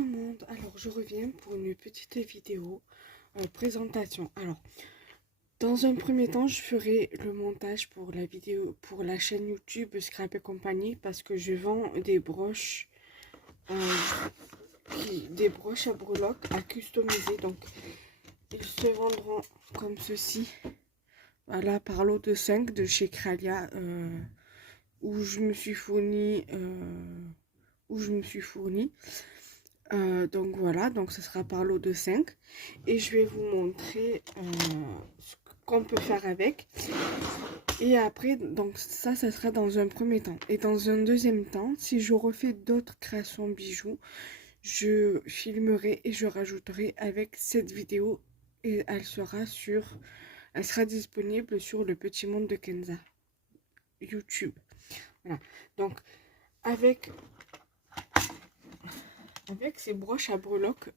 le monde, alors je reviens pour une petite vidéo présentation. Alors, dans un premier temps, je ferai le montage pour la vidéo, pour la chaîne YouTube Scrap et compagnie, parce que je vends des broches, à breloques à customiser. Donc, ils se vendront comme ceci, voilà, par lot de 5 de chez Kralia, où je me suis fourni. Donc voilà, donc ce sera par lot de 5 et je vais vous montrer ce qu'on peut faire avec. Et après, donc ça sera dans un premier temps. Et dans un deuxième temps, si je refais d'autres créations bijoux, je filmerai et je rajouterai avec cette vidéo et elle sera disponible sur le Petit Monde de Kenza YouTube. Voilà, donc avec ces broches à breloques,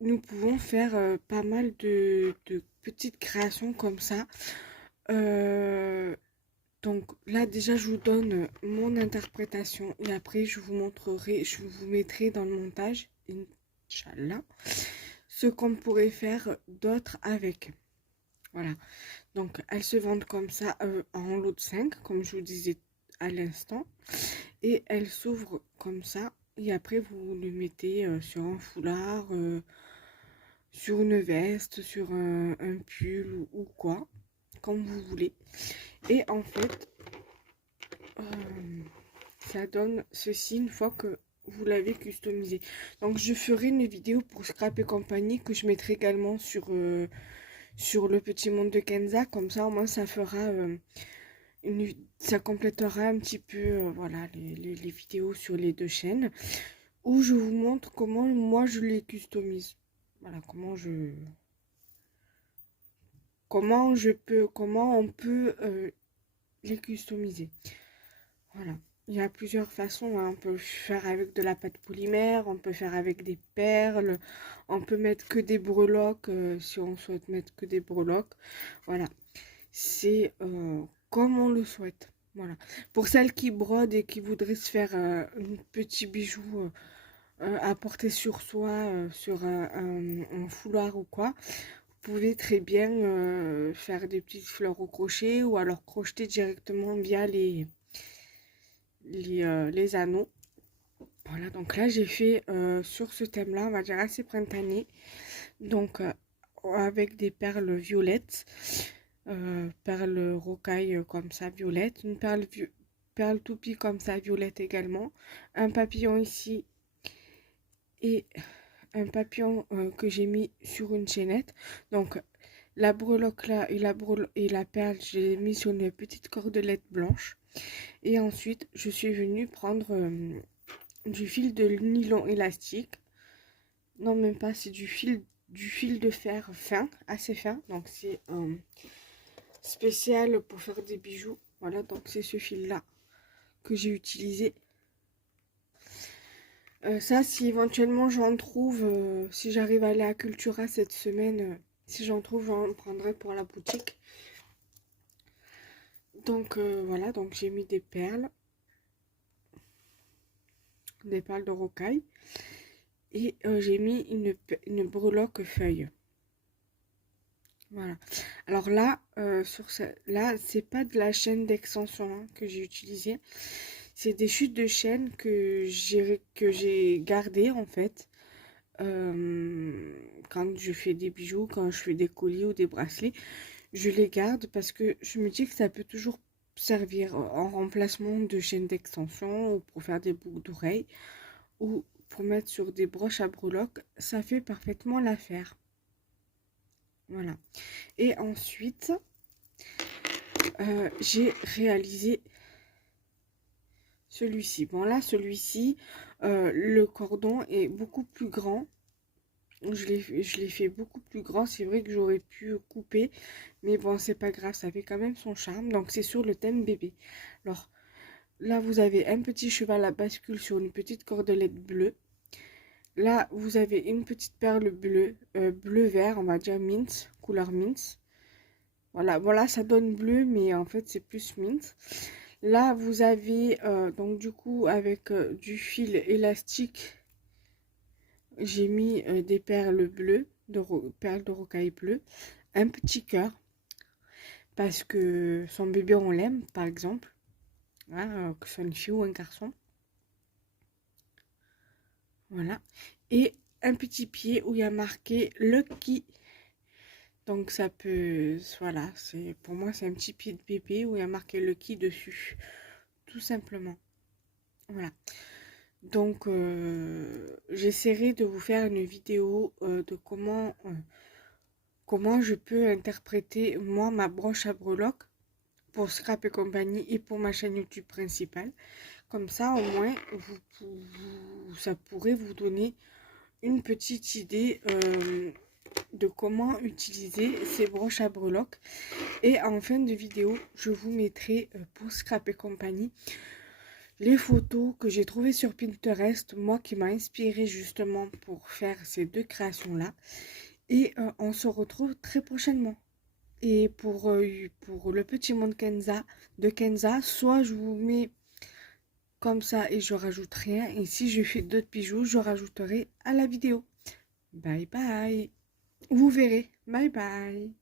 nous pouvons faire pas mal de petites créations comme ça. Donc là déjà je vous donne mon interprétation et après je vous mettrai dans le montage, Inch'Allah, ce qu'on pourrait faire d'autre avec. Voilà, donc elles se vendent comme ça en lot de 5, comme je vous disais à l'instant. Et elle s'ouvre comme ça et après vous le mettez sur un foulard, sur une veste, sur un pull ou quoi, comme vous voulez. Et en fait ça donne ceci une fois que vous l'avez customisé. Donc je ferai une vidéo pour Scrap et compagnie que je mettrai également sur le Petit Monde de Kenza, comme ça au moins ça fera ça complétera un petit peu voilà, les vidéos sur les deux chaînes où je vous montre comment moi je les customise. Voilà, comment on peut les customiser. Voilà, il y a plusieurs façons, hein. On peut faire avec de la pâte polymère, on peut faire avec des perles, on peut mettre que des breloques si on souhaite mettre que des breloques. Voilà, c'est comme on le souhaite. Voilà. Pour celles qui brodent et qui voudraient se faire un petit bijou à porter sur soi, sur un foulard ou quoi, vous pouvez très bien faire des petites fleurs au crochet ou alors crocheter directement via les anneaux. Voilà, donc là j'ai fait sur ce thème là, on va dire assez printanier, donc avec des perles violettes, perles rocaille comme ça violette, une perle toupie comme ça violette également, un papillon ici et un papillon que j'ai mis sur une chaînette. Donc la breloque là et la perle, j'ai mis sur une petite cordelette blanche. Et ensuite, je suis venue prendre du fil de nylon élastique. Non, même pas, c'est du fil de fer fin, assez fin. Donc c'est spécial pour faire des bijoux. Voilà, donc c'est ce fil là que j'ai utilisé. Ça, si éventuellement j'en trouve, si j'arrive à aller à Cultura cette semaine, si j'en trouve, j'en prendrai pour la boutique. Donc voilà, donc j'ai mis des perles de rocaille et j'ai mis une breloque feuille. Voilà. Alors là, là, c'est pas de la chaîne d'extension hein, que j'ai utilisée. C'est des chutes de chaîne que j'ai gardées en fait. Quand je fais des bijoux, quand je fais des colliers ou des bracelets, je les garde parce que je me dis que ça peut toujours servir en remplacement de chaîne d'extension ou pour faire des boucles d'oreilles ou pour mettre sur des broches à breloques. Ça fait parfaitement l'affaire. Voilà. Et ensuite, j'ai réalisé celui-ci. Bon là, celui-ci, le cordon est beaucoup plus grand. Je l'ai fait beaucoup plus grand. C'est vrai que j'aurais pu couper. Mais bon, c'est pas grave. Ça fait quand même son charme. Donc, c'est sur le thème bébé. Alors, là, vous avez un petit cheval à bascule sur une petite cordelette bleue. Là, vous avez une petite perle bleue, bleu-vert, on va dire mint, couleur mint. Voilà, voilà, ça donne bleu, mais en fait, c'est plus mint. Là, vous avez, donc du coup, avec du fil élastique, j'ai mis des perles bleues, perles de rocaille bleues, un petit cœur, parce que son bébé, on l'aime, par exemple, hein, que ce soit une fille ou un garçon. Voilà. Et un petit pied où il y a marqué Lucky. Donc ça peut, voilà, c'est pour moi c'est un petit pied de bébé où il y a marqué Lucky dessus, tout simplement. Voilà. Donc j'essaierai de vous faire une vidéo de comment je peux interpréter moi ma broche à breloques pour Scrap et compagnie et pour ma chaîne YouTube principale. Comme ça au moins ça pourrait vous donner une petite idée de comment utiliser ces broches à breloques. Et en fin de vidéo, je vous mettrai pour Scrap et compagnie les photos que j'ai trouvées sur Pinterest, moi qui m'a inspiré justement pour faire ces deux créations-là. Et on se retrouve très prochainement. Et pour le petit monde de Kenza, soit je vous mets comme ça et je rajoute rien. Et si je fais d'autres bijoux, je rajouterai à la vidéo. Bye bye. Vous verrez. Bye bye.